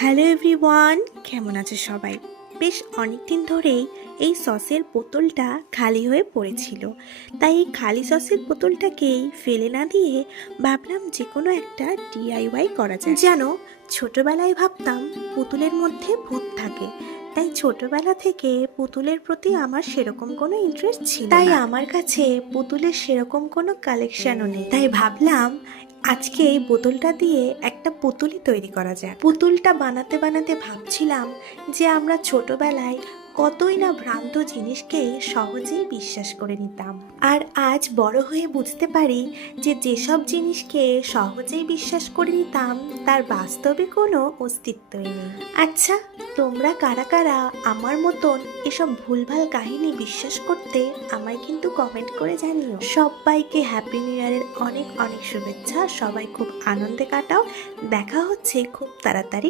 Hello everyone, কেমন আছে সবাই? বেশ অনেক দিন ধরেই এই সসের বোতলটা খালি হয়ে পড়েছিল, তাই এই খালি সসের বোতলটাকেই ফেলে না দিয়ে ভাবলাম যে কোনো একটা ডিআইওয়াই করা যায়। জানো, ছোটবেলায় ভাবতাম পুতুলের মধ্যে ভূত থাকে, তাই ছোটবেলা থেকে পুতুলের প্রতি আমার সেরকম কোনো ইন্টারেস্ট ছিল না। তাই আমার কাছে পুতুলের সেরকম কোনো কালেকশনও নেই। তাই ভাবলাম আজকে এই বোতলটা দিয়ে একটা পুতুলি তৈরি করা যায়। পুতুলটা বানাতে বানাতে ভাবছিলাম যে আমরা ছোটবেলায় কতই না ভ্রান্ত জিনিসকে সহজেই বিশ্বাস করে নিতাম, আর আজ বড় হয়ে বুঝতে পারি যে যেসব জিনিসকে সহজেই বিশ্বাস করে নিতাম তার বাস্তবে কোনো অস্তিত্বই নেই। আচ্ছা, তোমরা কারা কারা আমার মতন এসব ভুলভাল কাহিনী বিশ্বাস করতে আমায় কিন্তু কমেন্ট করে জানিও। সবাইকে হ্যাপি নিউ ইয়ারের অনেক অনেক শুভেচ্ছা। সবাই খুব আনন্দে কাটাও। দেখা হচ্ছে খুব তাড়াতাড়ি।